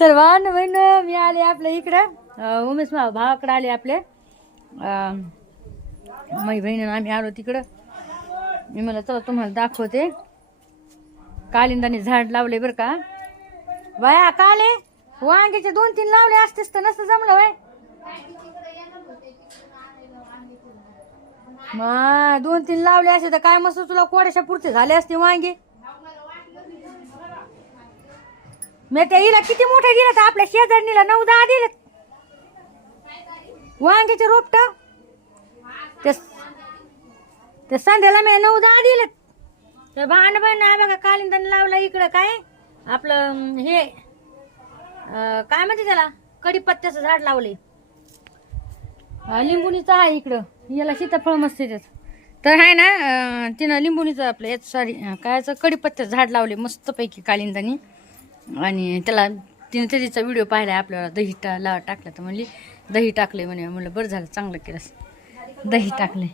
तर वाहन बहिण मी आले आपल्या इकडं उमेश भावाकडे आले आपले माझी बहीण आम्ही आलो तिकडं. मी मला चला तुम्हाला दाखवते. कालिंदाने झाड लावले बरं का बाया. काले वांग्याचे 2-3 लावले असतेस तर नसतं जमलं बाय. मग 2-3 लावले असते तर काय मस्त तुला कोड्याशा पुरते झाले असते वांगे. मी त्या हिला किती मोठे दिलेत आपल्या शेजारणीला 9-10 दिलेत वांग्याचे रोपट. त्या संध्याला मी 9-10 दिलेत. तर भांड बघा कालिंदाने लावला इकडं काय आपलं हे काय म्हणते त्याला कडीपत्त्याचं झाड लावले. लिंबुनीचं आहे इकडं. याला सीताफळ मस्त येतात. तर आहे ना तिनं लिंबुनीचं आपलं याच सॉरी कायचं कडीपत्त्याचं झाड लावले मस्तपैकी कालिंदानी. आणि त्याला तिने त्याचा व्हिडिओ पाहिला आपल्याला. दही टाकलं तर म्हणली दही टाकले म्हणे. म्हणलं बरं झालं चांगलं केलं दही टाकले.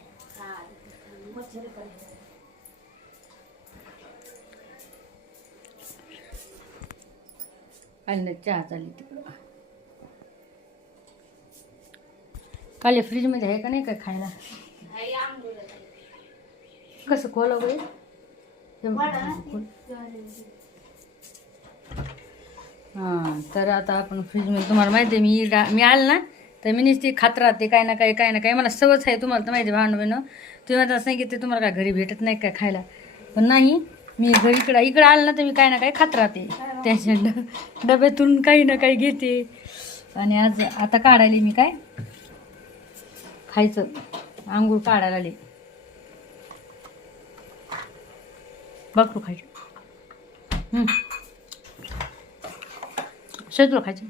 आणि चहा चालली तिकडं. काले फ्रीज मध्ये आहे का नाही काय खायला. कसं खोला बाई. हां तर आता आपण फ्रीजमध्ये तुम्हाला माहिती आहे मी आलं ना तर मी नुसती खात राहते काय ना काही मला सवच आहे. तुम्हाला तर माहिती आहे भांडण तुम्ही आता सांगितले तुम्हाला काय घरी भेटत नाही काय खायला. पण नाही मी घरी इकडं आलं ना तर मी काही ना काही खात राहते. त्याच्या डब्यातून काही ना काही घेते. आणि आज आता काढायला मी काय खायचं अंघोळ काढायला आले. बघ तू खायचं तुला खायचं.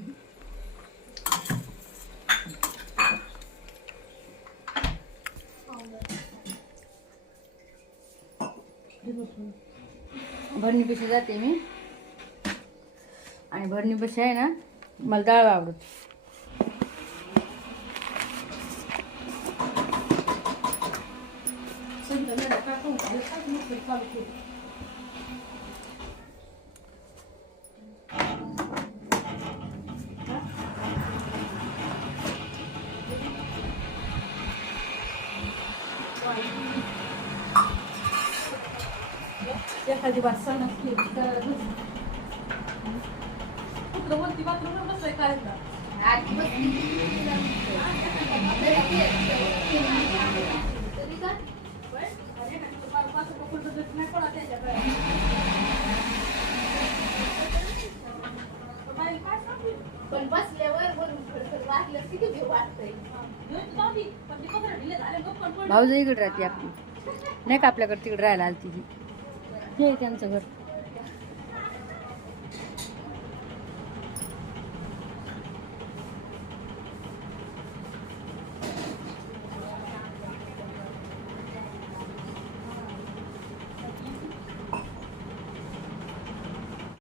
भरणीपाशी जाते मी. आणि भरणीपाशी आहे ना मला डाळ आवडत. एखादी बात सण असली कुठलं वरती बाथरूम बसलोय करायला. पण बसल्यावर किती जीव वाटतंय. भाऊजाई इकडे राहते आपली नाही का आपल्याकडे तिकडे राहायला आली ती. हे त्यांचं घर.